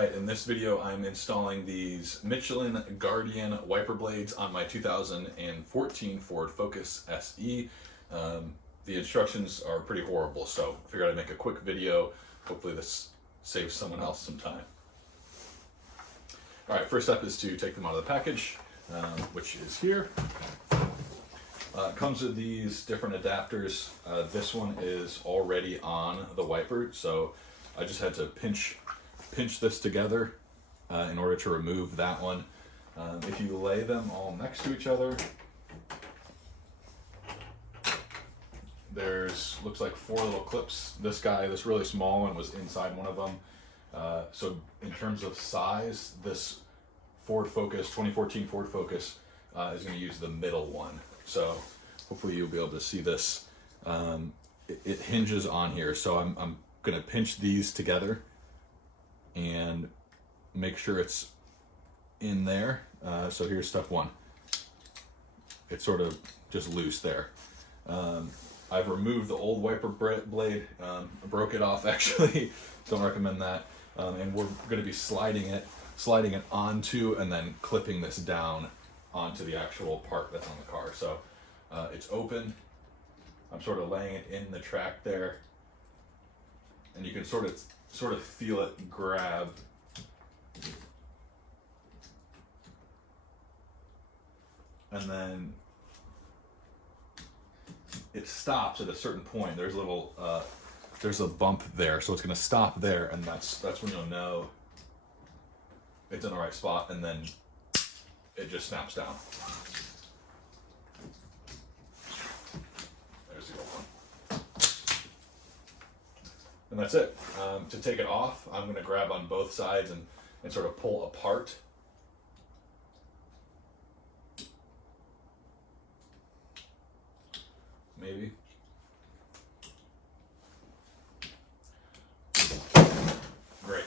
Alright, in this video I'm installing these Michelin Guardian wiper blades on my 2014 Ford Focus SE. The instructions are pretty horrible, so I figured I'd make a quick video. Hopefully this saves someone else some time. Alright, first step is to take them out of the package, which is here. It comes with these different adapters. This one is already on the wiper, so I just had to pinch this together in order to remove that one. If you lay them all next to each other, looks like 4 little clips. This really small one was inside one of them. So in terms of size, this Ford Focus, 2014 Ford Focus, is going to use the middle one. So hopefully you'll be able to see this. It hinges on here, so I'm going to pinch these together and make sure it's in there. So here's step 1. It's sort of just loose there. I've removed the old wiper blade, broke it off actually, don't recommend that. And we're going to be sliding it onto and then clipping this down onto the actual part that's on the car. So it's open. I'm sort of laying it in the track there, and you can sort of feel it grab. And then it stops at a certain point. There's a bump there, so it's going to stop there, and that's when you'll know it's in the right spot, and then it just snaps down. There's the old one. And that's it. To take it off, I'm going to grab on both sides and sort of pull apart. Maybe. Great.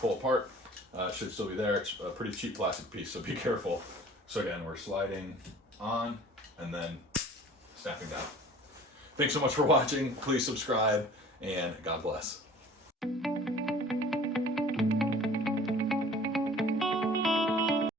Pull apart. It should still be there. It's a pretty cheap plastic piece, so be careful. So again, we're sliding on and then snapping down. Thanks so much for watching. Please subscribe, and God bless.